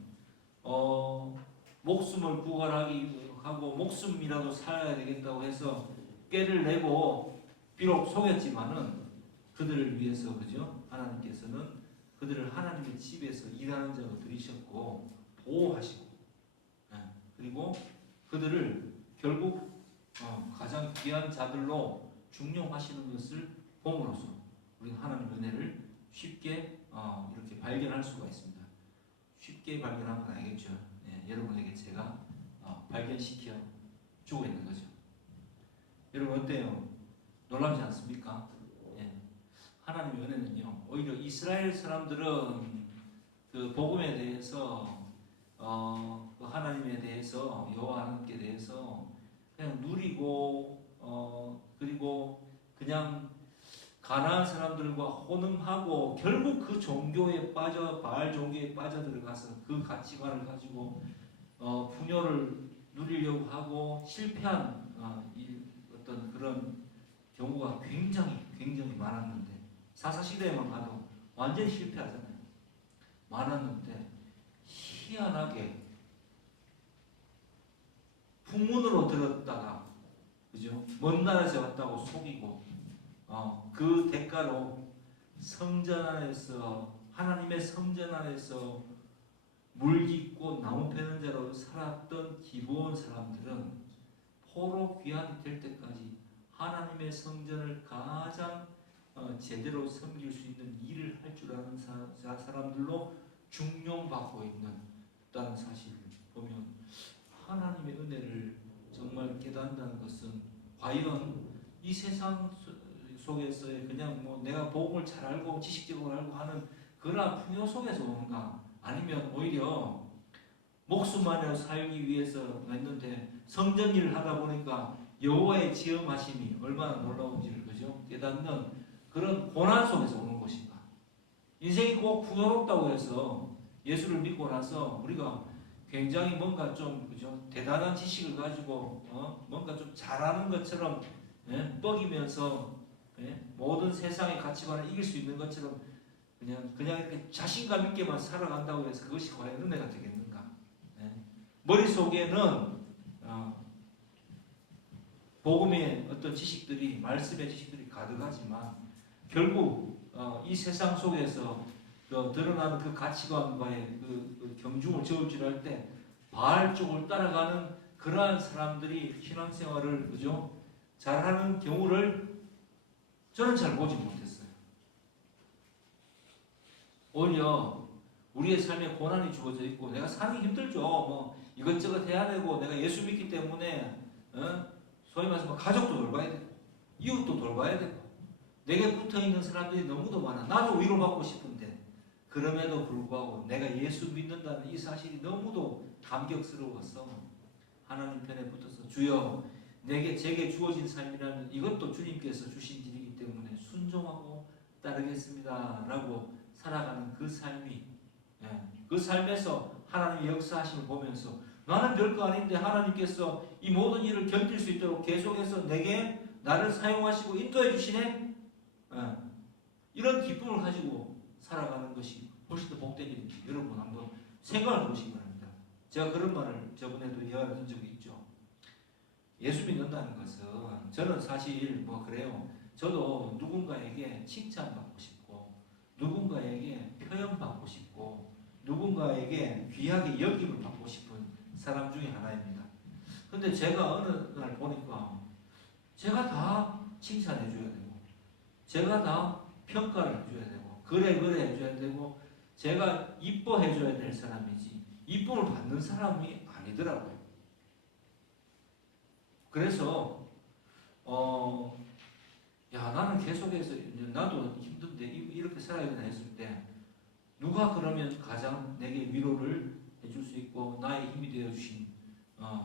목숨을 구걸하기 하고 목숨이라도 살아야 되겠다고 해서 꾀를 내고 비록 속였지만은 그들을 위해서 그죠? 하나님께서는 그들을 하나님의 집에서 일하는 자로 들이셨고 보호하시고 그리고 그들을 결국 가장 귀한 자들로 중용하시는 것을 봄으로써 우리는 하나님의 은혜를 쉽게 이렇게 발견할 수가 있습니다. 쉽게 발견한 건 아니겠죠. 여러분에게 제가 발견시켜 주고 있는 거죠. 여러분 어때요? 놀랍지 않습니까? 하나님의 은혜는요. 오히려 이스라엘 사람들은 그 복음에 대해서 그 하나님에 대해서 여호와 하나님께 대해서 그냥 누리고 그리고 그냥 가나안 사람들과 혼음하고 결국 그 종교에 빠져 바알 종교에 빠져들어가서 그 가치관을 가지고 풍요를 누리려고 하고 실패한 어떤 그런 경우가 굉장히 많았는데 사사시대에만 가도 완전히 실패하잖아요. 많았는데 희한하게 풍문으로 들었다가 그죠? 먼 나라에서 왔다고 속이고 그 대가로 성전 안에서 하나님의 성전 안에서 물깃고 나무 패는 자로 살았던 기브온 사람들은 포로 귀환이 될 때까지 하나님의 성전을 가장 제대로 섬길 수 있는 일을 할 줄 아는 사람들로 중용받고 있다는 사실을 보면 하나님의 은혜를 정말 깨닫는다는 것은 과연 이 세상 속에서의 그냥 뭐 내가 복음을 잘 알고 지식적으로 알고 하는 그러한 풍요 속에서 오는가 아니면 오히려 목숨만으로 살기 위해서 했는데 성전 일을 하다 보니까 여호와의 지음하심이 얼마나 놀라운지를 그죠? 깨닫는 그런 고난 속에서 오는 것인가. 인생이 꼭 풍요롭다고 해서 예수를 믿고 나서 우리가 굉장히 뭔가 좀 그죠? 대단한 지식을 가지고 뭔가 좀 잘하는 것처럼 뻐기면서 모든 세상의 가치관을 이길 수 있는 것처럼 그냥 이렇게 자신감 있게만 살아간다고 해서 그것이 과연 은혜가 되겠는가? 머릿속에는 복음의 어떤 지식들이 말씀의 지식들이 가득하지만 결국 이 세상 속에서 드러나는 그 가치관과의 그 경중을 저울질할 때 바알 쪽을 따라가는 그러한 사람들이 신앙생활을 그죠? 잘하는 경우를 저는 잘 보지 못했어요. 오히려 우리의 삶에 고난이 주어져 있고 내가 사는 게 힘들죠. 뭐 이것저것 해야 되고 내가 예수 믿기 때문에 소위 말해서 가족도 돌봐야 되고 이웃도 돌봐야 되고 내게 붙어있는 사람들이 너무도 많아. 나도 위로받고 싶은데 그럼에도 불구하고 내가 예수 믿는다는 이 사실이 너무도 감격스러워서 하나님 편에 붙어서 주여 제게 주어진 삶이라는 이것도 주님께서 주신 일이기 때문에 순종하고 따르겠습니다 라고 살아가는 그 삶이 그 삶에서 하나님의 역사하심을 보면서 나는 별거 아닌데 하나님께서 이 모든 일을 견딜 수 있도록 계속해서 내게 나를 사용하시고 인도해 주시네. 이런 기쁨을 가지고 살아가는 것이 훨씬 더 복된 일인지 여러분 한번 생각해 보시기 바랍니다. 제가 그런 말을 저번에도 이야기한 적이 있죠. 예수 믿는다는 것은 저는 사실 뭐 그래요. 저도 누군가에게 칭찬받고 싶고 누군가에게 표현받고 싶고 누군가에게 귀하게 여김을 받고 싶은 사람 중에 하나입니다. 근데 제가 어느 날 보니까 제가 다 칭찬해 줘야 되고 제가 다 평가를 해줘야 되고 그래 해줘야 되고 제가 이뻐해 줘야 될 사람이지 이쁨을 받는 사람이 아니더라고요. 그래서 야 나는 계속해서 나도 힘든데 이렇게 살아야 되나 했을 때 누가 그러면 가장 내게 위로를 해줄 수 있고 나의 힘이 되어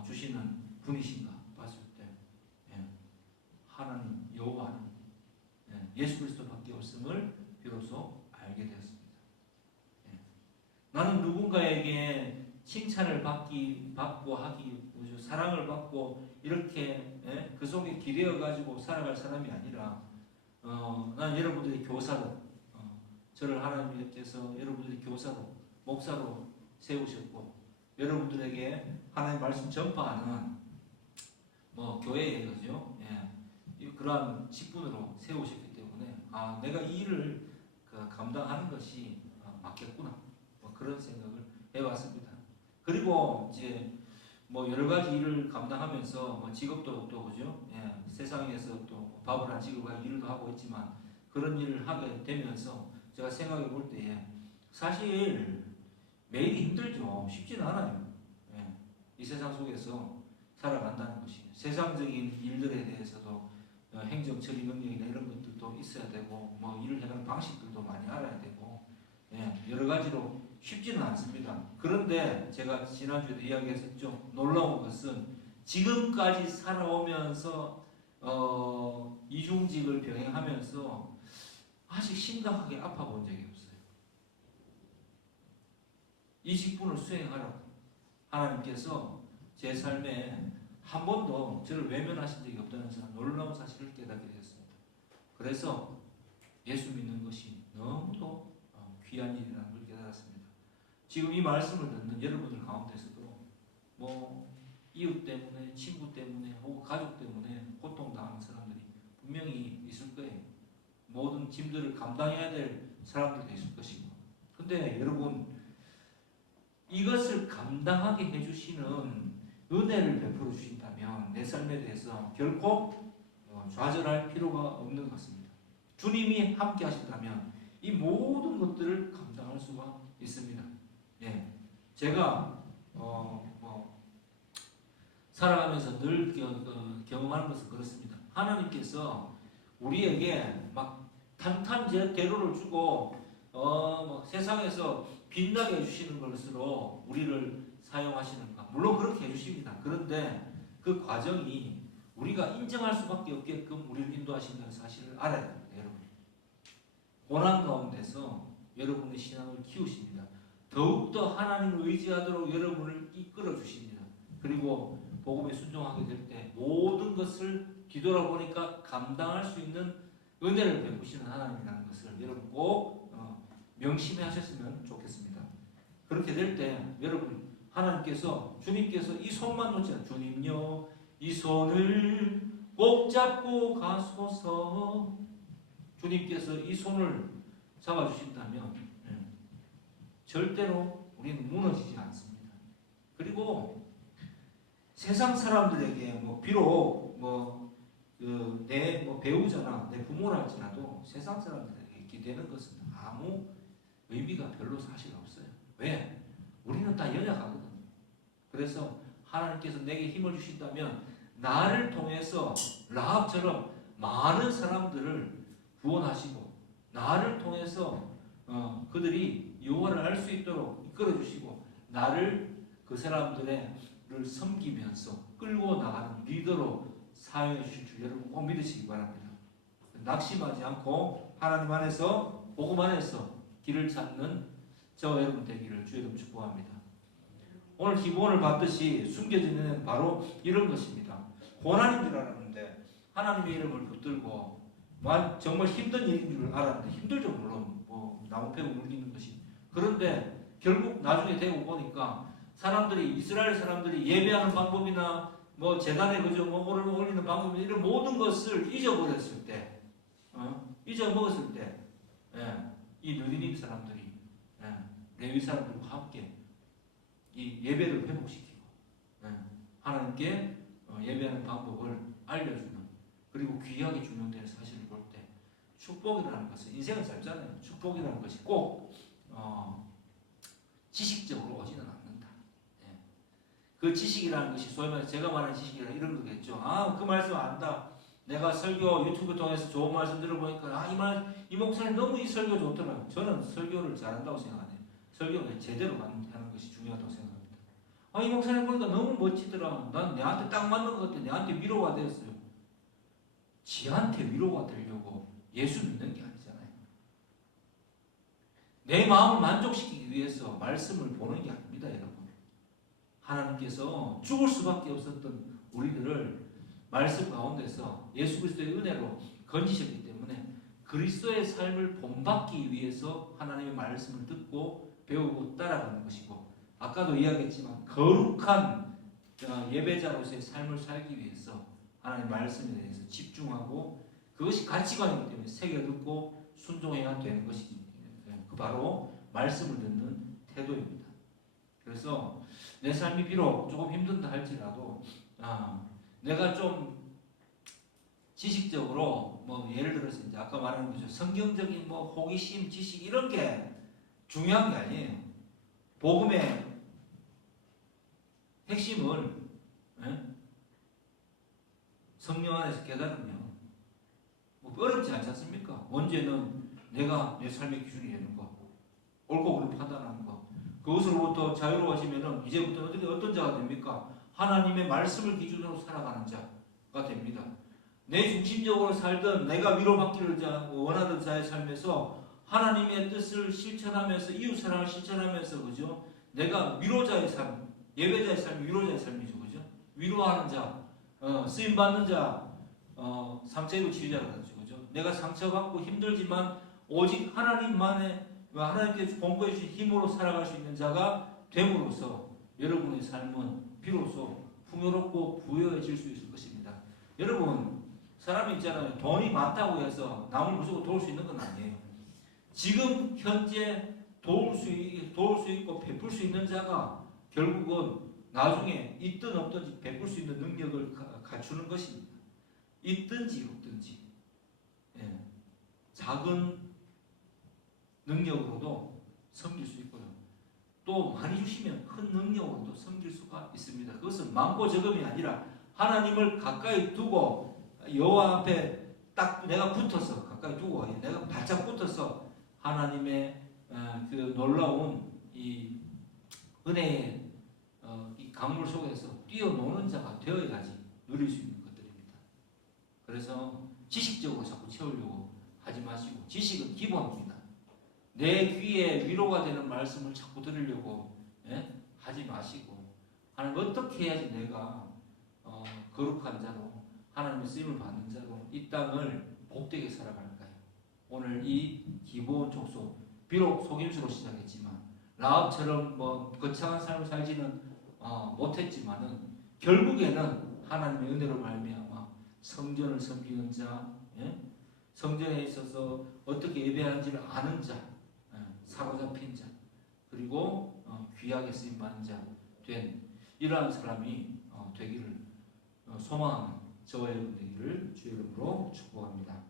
주시는 분이신가 봤을 때 하나님 여호와 하나님 예수 그리스도밖에 없음을 비로소 알게 되었습니다. 나는 누군가에게 칭찬을 받고 하기 사랑을 받고 이렇게 그 속에 기대어 가지고 살아갈 사람이 아니라 난 여러분들의 교사로 저를 하나님께서 여러분들의 교사로 목사로 세우셨고 여러분들에게 하나님의 말씀 전파하는 뭐 교회의 거죠. 그러한 직분으로 세우셨기 때문에 내가 이 일을 감당하는 것이 맞겠구나 뭐 그런 생각을 해왔습니다. 그리고 이제 뭐 여러 가지 일을 감당하면서 뭐 직업도 또 그죠? 세상에서 또 밥을 안 지고 일도 하고 있지만 그런 일을 하게 되면서 제가 생각해 볼 때에 사실 매일이 힘들죠. 쉽지는 않아요. 이 세상 속에서 살아간다는 것이 세상적인 일들에 대해서도 행정 처리 능력이나 이런 것들도 있어야 되고 뭐 일을 해가는 방식들도 많이 알아야 되고 여러 가지로 쉽지는 않습니다. 그런데 제가 지난주에도 이야기했었죠. 놀라운 것은 지금까지 살아오면서 이중직을 병행하면서 아직 심각하게 아파 본 적이 없어요. 이 직분을 수행하라고 하나님께서 제 삶에 한 번도 저를 외면하신 적이 없다는 놀라운 사실을 깨닫게 되었습니다. 그래서 예수 믿는 것이 너무도 귀한 일이라는 걸 깨달았습니다. 지금 이 말씀을 듣는 여러분들 가운데서도 뭐 이웃 때문에 친구 때문에 혹은 가족 때문에 고통당하는 사람들이 분명히 있을 거예요. 모든 짐들을 감당해야 될 사람들도 있을 것이고 근데 여러분 이것을 감당하게 해주시는 은혜를 베풀어 주신다면 내 삶에 대해서 결코 좌절할 필요가 없는 것 같습니다. 주님이 함께 하신다면 이 모든 것들을 감당할 수가 있습니다. 제가 살아가면서 늘 경험하는 것은 그렇습니다. 하나님께서 우리에게 막 탄탄대로를 주고 세상에서 빛나게 해주시는 것으로 우리를 사용하시는가? 물론 그렇게 해주십니다. 그런데 그 과정이 우리가 인정할 수밖에 없게끔 우리를 인도하신다는 사실을 알아야 됩니다. 여러분 고난 가운데서 여러분의 신앙을 키우십니다. 더욱더 하나님을 의지하도록 여러분을 이끌어 주십니다. 그리고 복음에 순종하게 될 때 모든 것을 뒤돌아보니까 감당할 수 있는 은혜를 베푸시는 하나님이라는 것을 여러분 꼭 명심해 하셨으면 좋겠습니다. 그렇게 될 때 여러분 하나님께서 주님께서 이 손만 놓지 않아요. 주님요 이 손을 꼭 잡고 가소서. 주님께서 이 손을 잡아주신다면 절대로 우리는 무너지지 않습니다. 그리고 세상 사람들에게 비록 내 배우자나 내 부모라 할지라도 세상 사람들에게 기대는 것은 아무 의미가 별로 사실 없어요. 왜? 우리는 다 연약하거든요. 그래서 하나님께서 내게 힘을 주신다면 나를 통해서 라합처럼 많은 사람들을 구원하시고 나를 통해서 그들이 여호와를 알 수 있도록 이끌어 주시고 나를 그 사람들을 섬기면서 끌고 나가는 리더로 사용해 주실 줄 여러분 꼭 믿으시기 바랍니다. 낙심하지 않고 하나님 안에서 복음 안에서 길을 찾는 저와 여러분 되기를 주의 이름 축복합니다. 오늘 기본을 봤듯이 숨겨지는 바로 이런 것입니다. 고난인 줄 알았는데 하나님의 이름을 붙들고 정말 힘든 일인 줄 알았는데 힘들죠 물론 뭐 나무 패고 물리는 것이. 그런데 결국 나중에 되고 보니까 사람들이 이스라엘 사람들이 예배하는 방법이나 뭐 제단에 그저 뭐 올리는 방법이나 이런 모든 것을 잊어버렸을 때, 잊어먹었을 때, 이 느리님 사람들이 레위 사람들과 함께 이 예배를 회복시키고 하나님께 예배하는 방법을 알려주는 그리고 귀하게 중용되는 사실을 볼 때 축복이라는 것은 인생은 짧잖아요. 축복이라는 것이 꼭 지식적으로 오지는 않는다. 그 지식이라는 것이 소위 말해서 제가 말하는 지식이라 이런 거겠죠. 그 말씀 안다. 내가 설교 유튜브 통해서 좋은 말씀 들어보니까 이 목사님 너무 이 설교 좋더라고요. 저는 설교를 잘한다고 생각 안 해요. 설교는 제대로 하는 것이 중요하다고 생각합니다. 이 목사님 보니까 너무 멋지더라. 난 내한테 딱 맞는 것 같아. 내한테 위로가 됐어요. 지한테 위로가 되려고 예수 믿는 게 아니잖아요. 내 마음을 만족시키기 위해서 말씀을 보는 게 아닙니다, 여러분. 하나님께서 죽을 수밖에 없었던 우리들을 말씀 가운데서 예수 그리스도의 은혜로 건지셨기 때문에 그리스도의 삶을 본받기 위해서 하나님의 말씀을 듣고 배우고 따라가는 것이고, 아까도 이야기했지만 거룩한 예배자로서의 삶을 살기 위해서 하나님의 말씀에 대해서 집중하고 그것이 가치관이기 때문에 새겨듣고 순종해야 되는 것이 바로 말씀을 듣는 태도입니다. 그래서 내 삶이 비록 조금 힘든다 할지라도 내가 좀 지식적으로 뭐 예를 들어서 이제 아까 말한 거죠. 성경적인 뭐 호기심, 지식 이런 게 중요한 게 아니에요. 복음의 핵심을 성령 안에서 깨달으면 뭐 어렵지 않지 않습니까? 문제는 내가 내 삶의 기준이 되는 거, 옳고 그름 판단하는 거. 그것으로부터 자유로워지면은 이제부터 어떤 자가 됩니까? 하나님의 말씀을 기준으로 살아가는 자가 됩니다. 내 중심적으로 살던 내가 위로받기를 원하던 자의 삶에서 하나님의 뜻을 실천하면서 이웃 사랑을 실천하면서 그죠? 내가 위로자의 삶, 예배자의 삶이 위로자의 삶이죠, 그죠? 위로하는 자, 쓰임 받는 자, 상처 입은 치유자가 되죠, 그죠? 내가 상처받고 힘들지만 오직 하나님께서 공부해 주신 힘으로 살아갈 수 있는 자가 됨으로써 여러분의 삶은 비로소 풍요롭고 부유해질 수 있을 것입니다. 여러분, 사람이 있잖아요. 돈이 많다고 해서 남을 무조건 도울 수 있는 건 아니에요. 지금 현재 도울 수 있고 베풀 수 있는 자가 결국은 나중에 있든 없든지 베풀 수 있는 능력을 갖추는 것입니다. 있든지 없든지. 작은 능력으로도 섬길 수 있고요. 또 많이 주시면 큰 능력으로도 섬길 수가 있습니다. 그것은 많고 적음이 아니라 하나님을 가까이 두고 여호와 앞에 딱 내가 붙어서 가까이 두고 내가 바짝 붙어서 하나님의 그 놀라운 이 은혜의 이 강물 속에서 뛰어노는 자가 되어야지 누릴 수 있는 것들입니다. 그래서 지식적으로 자꾸 채우려고 하지 마시고, 지식은 기본입니다. 내 귀에 위로가 되는 말씀을 자꾸 들으려고 하지 마시고, 하나님 어떻게 해야지 내가 거룩한 자로 하나님의 쓰임을 받는 자로 이 땅을 복되게 살아갈까요? 오늘 이 기본 족속, 비록 속임수로 시작했지만 라합처럼 뭐 거창한 삶을 살지는 못했지만은 결국에는 하나님의 은혜로 말미암아 성전을 섬기는 자, 성전에 있어서 어떻게 예배하는지를 아는 자, 사로잡힌 자, 그리고 귀하게 쓰임 받는 자 된 이러한 사람이 되기를 소망하는 저와 여러분 되기를 주의 이름으로 축복합니다.